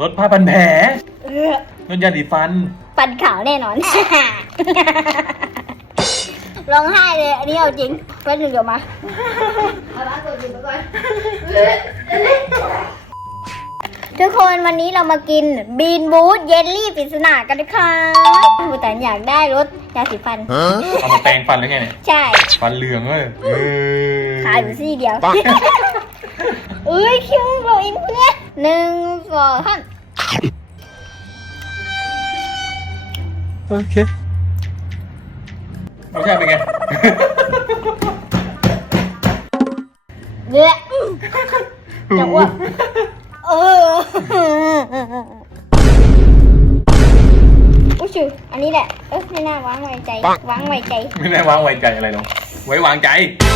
รถผ้าพันแผลเออรถยาสีฟัน ฟันขาวแน่นอน ร้องไห้เลย อันนี้เอาจริงแป๊บหนึงเดี๋ยวมา เอาบ้านกดอยู่ไปก่อนทุกคนวันนี้เรามากินบีนบูทเยลลี่ปริศนากันนะคะผู้แต่อยากได้รสยาสีฟัน เอามาแปรงฟันหรือไงเนี่ยใช่ ฟันเหลืองเลยเออขายอยู่ซี่เดียว เอ้ยคิวเราอินเพื่อน หนึ่งสองสามโอเครสชาติเป็นไงเนื้อจะอ้วกเอออุ้ยชื่ออันนี้แหละเออไม่น่าวางไว้ใจวางไว้ใจไม่ได้วางไว้ใจอะไรหรอกไว้วางใจ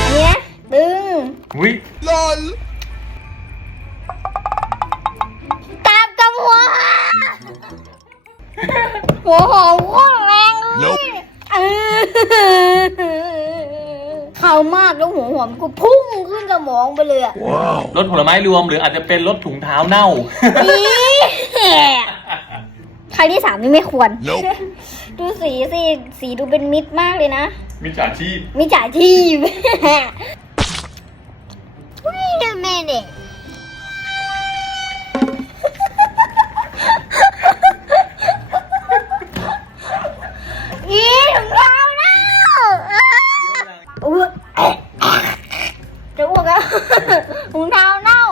อันนี้นะตึงอุ้ยต หัวหอมโคตรแรงเลยเออเข้ามากแล้วหัวหอมก็พุ่งขึ้นสมองไปเลยอะรสผลไม้รวมหรืออาจจะเป็นรสถุงเท้าเน่าอีครั้งที่สามนี่ไม่ควร ดูสีสิสีดูเป็นมิตรมากเลยนะ มิจฉาชีพ มิจฉาชีพ Wait a minute อีถุงเท้าเน่าอ้วกจะอ้วกแล้วถุงเท้าเน่า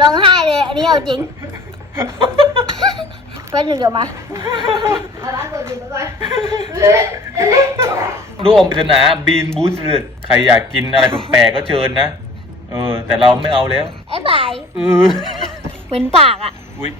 ร้องไห้เลยอันนี้เอาจริงแป๊บหนึงเดี๋ยวมาเอาบ้านกดอยู่ไปก่อนรูปอมปริศนาบีนบูสเลยใครอยากกินอะไรแปลกๆก็เชิญนะ เออ แต่เราไม่เอาแล้วไอ้บ่ายเออเว้นปากอะ อุ้ย